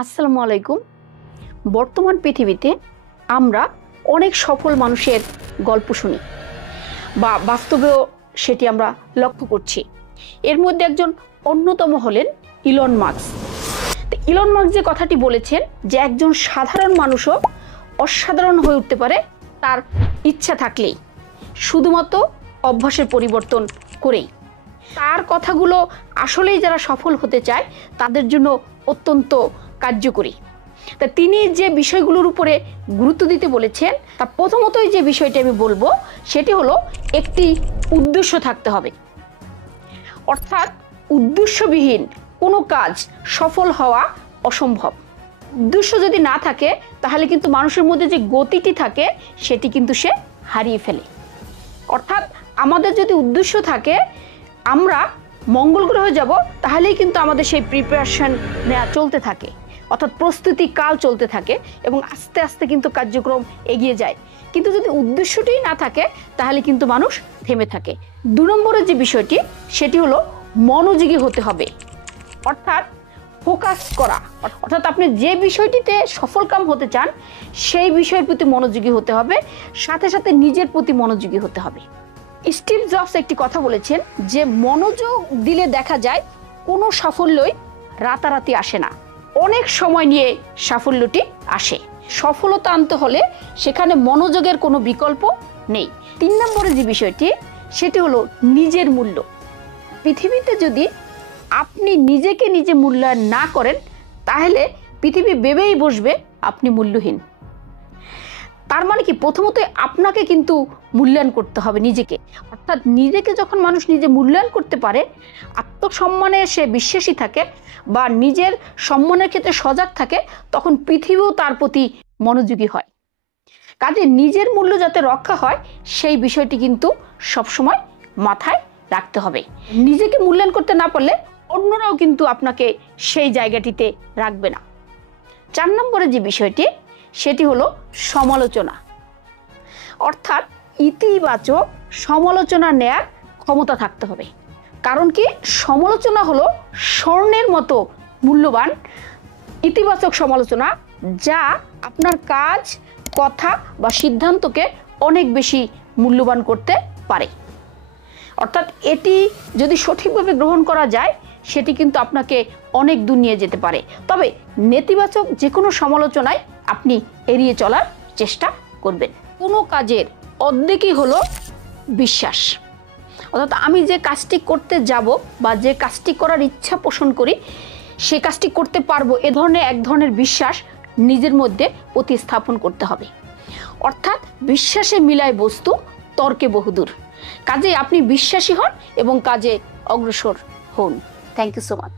আসসালামু আলাইকুম। বর্তমান পৃথিবীতে আমরা অনেক সফল মানুষের গল্প শুনি বা বাস্তবেও সেটি আমরা লক্ষ্য করছি। এর মধ্যে একজন অন্যতম হলেন ইলন মাস্ক। ইলন মাস্ক যে কথাটি বলেছেন যে একজন সাধারণ মানুষও অসাধারণ হয়ে উঠতে পারে তার ইচ্ছা থাকলেই, শুধুমাত্র অভ্যাসের পরিবর্তন করেই। তার কথাগুলো আসলেই যারা সফল হতে চায় তাদের জন্য অত্যন্ত কার্যকরী। তা তিনি যে বিষয়গুলোর উপরে গুরুত্ব দিতে বলেছেন, তা প্রথমতই যে বিষয়টি আমি বলবো সেটি হলো একটি উদ্দেশ্য থাকতে হবে। অর্থাৎ উদ্দেশ্যবিহীন কোনো কাজ সফল হওয়া অসম্ভব। উদ্দেশ্য যদি না থাকে তাহলে কিন্তু মানুষের মধ্যে যে গতিটি থাকে সেটি কিন্তু সে হারিয়ে ফেলে। অর্থাৎ আমাদের যদি উদ্দেশ্য থাকে আমরা মঙ্গল গ্রহে যাব, তাহলেই কিন্তু আমাদের সেই প্রিপারেশন নেওয়া চলতে থাকে, অর্থাৎ প্রস্তুতি কাল চলতে থাকে এবং আস্তে আস্তে কিন্তু কার্যক্রম এগিয়ে যায়। কিন্তু যদি উদ্দেশ্যটিই না থাকে তাহলে কিন্তু মানুষ থেমে থাকে। 2 নম্বরের যে বিষয়টি সেটি হলো মনোযোগী হতে হবে। অর্থাৎ ফোকাস করা, অর্থাৎ আপনি যে বিষয়টিতে সফলকাম হতে চান সেই বিষয়ের প্রতি মনোযোগী হতে হবে, সাথে সাথে নিজের প্রতি মনোযোগী হতে হবে। স্টিভ জবস একটি কথা বলেছেন যে মনোযোগ দিলে দেখা যায় কোনো সাফল্যই রাতারাতি আসে না, অনেক সময় নিয়ে সাফল্যটি আসে। সফলতা আনতে হলে সেখানে মনোযোগের কোনো বিকল্প নেই। 3 নম্বরের যে বিষয়টি সেটি হলো নিজের মূল্য। পৃথিবীতে যদি আপনি নিজেকে নিজে মূল্যায়ন না করেন তাহলে পৃথিবী ভেবেই বসবে আপনি মূল্যহীন। তার মানে কি, প্রথমতই আপনাকে কিন্তু মূল্যায়ন করতে হবে নিজেকে। অর্থাৎ নিজেকে যখন মানুষ নিজে মূল্যায়ন করতে পারে, আত্মসম্মানে সে বিশ্বাসী থাকে বা নিজের সম্মানের ক্ষেত্রে সজাগ থাকে, তখন পৃথিবীও তার প্রতি মনোযোগী হয়। কাজে নিজের মূল্য যাতে রক্ষা হয় সেই বিষয়টি কিন্তু সবসময় মাথায় রাখতে হবে। নিজেকে মূল্যায়ন করতে না পারলে অন্যরাও কিন্তু আপনাকে সেই জায়গাটিতে রাখবে না। 4 নম্বরের যে বিষয়টি সেটি হলো সমালোচনা। অর্থাৎ ইতিবাচক সমালোচনা নেয়ার ক্ষমতা থাকতে হবে। কারণ কি, সমালোচনা হলো স্বর্ণের মতো মূল্যবান। ইতিবাচক সমালোচনা যা আপনার কাজ, কথা বা সিদ্ধান্তকে অনেক বেশি মূল্যবান করতে পারে। অর্থাৎ এটি যদি সঠিকভাবে গ্রহণ করা যায় সেটি কিন্তু আপনাকে অনেক দূর নিয়ে যেতে পারে। তবে নেতিবাচক যে কোনো সমালোচনায় আপনি এড়িয়ে চলার চেষ্টা করবেন। কোনো কাজের অর্ধেকই হলো বিশ্বাস। অর্থাৎ আমি যে কাজটি করতে যাব বা যে কাজটি করার ইচ্ছা পোষণ করি সে কাজটি করতে পারবো, এক ধরনের বিশ্বাস নিজের মধ্যে প্রতিস্থাপন করতে হবে। অর্থাৎ বিশ্বাসে মিলায় বস্তু, তর্কে বহুদূর। কাজে আপনি বিশ্বাসী হন এবং কাজে অগ্রসর হন। Thank you so much.